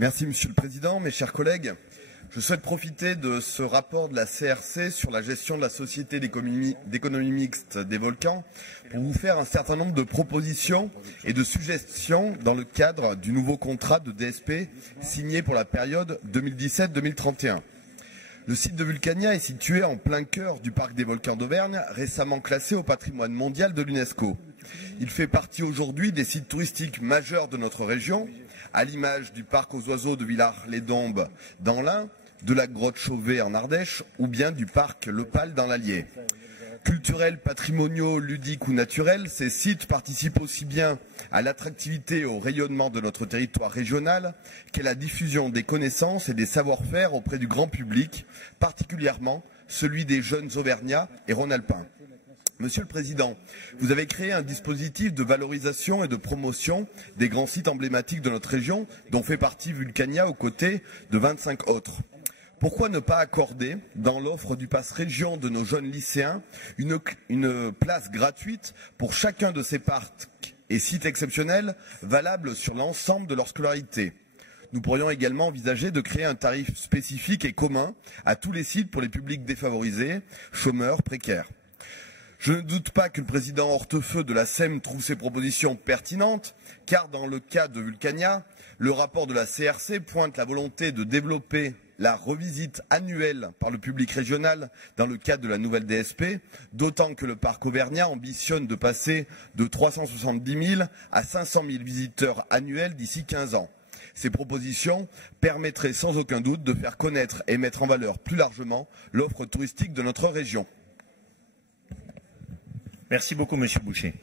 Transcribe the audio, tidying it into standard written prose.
Merci Monsieur le Président, mes chers collègues. Je souhaite profiter de ce rapport de la CRC sur la gestion de la Société d'économie mixte des volcans pour vous faire un certain nombre de propositions et de suggestions dans le cadre du nouveau contrat de DSP signé pour la période 2017-2031. Le site de Vulcania est situé en plein cœur du parc des volcans d'Auvergne, récemment classé au patrimoine mondial de l'UNESCO. Il fait partie aujourd'hui des sites touristiques majeurs de notre région, à l'image du parc aux oiseaux de Villars-les-Dombes dans l'Ain, de la grotte Chauvet en Ardèche ou bien du parc Le Pal dans l'Allier. Culturels, patrimoniaux, ludiques ou naturels, ces sites participent aussi bien à l'attractivité et au rayonnement de notre territoire régional qu'à la diffusion des connaissances et des savoir-faire auprès du grand public, particulièrement celui des jeunes Auvergnats et Rhône-Alpins. Monsieur le Président, vous avez créé un dispositif de valorisation et de promotion des grands sites emblématiques de notre région, dont fait partie Vulcania aux côtés de 25 autres. Pourquoi ne pas accorder, dans l'offre du Pass Région de nos jeunes lycéens, une place gratuite pour chacun de ces parcs et sites exceptionnels valables sur l'ensemble de leur scolarité? Nous pourrions également envisager de créer un tarif spécifique et commun à tous les sites pour les publics défavorisés, chômeurs, précaires. Je ne doute pas que le président Hortefeux de la SEM trouve ces propositions pertinentes, car dans le cas de Vulcania, le rapport de la CRC pointe la volonté de développer la revisite annuelle par le public régional dans le cadre de la nouvelle DSP, d'autant que le parc auvergnat ambitionne de passer de 370 000 à 500 000 visiteurs annuels d'ici 15 ans. Ces propositions permettraient sans aucun doute de faire connaître et mettre en valeur plus largement l'offre touristique de notre région. Merci beaucoup, Monsieur Boucher.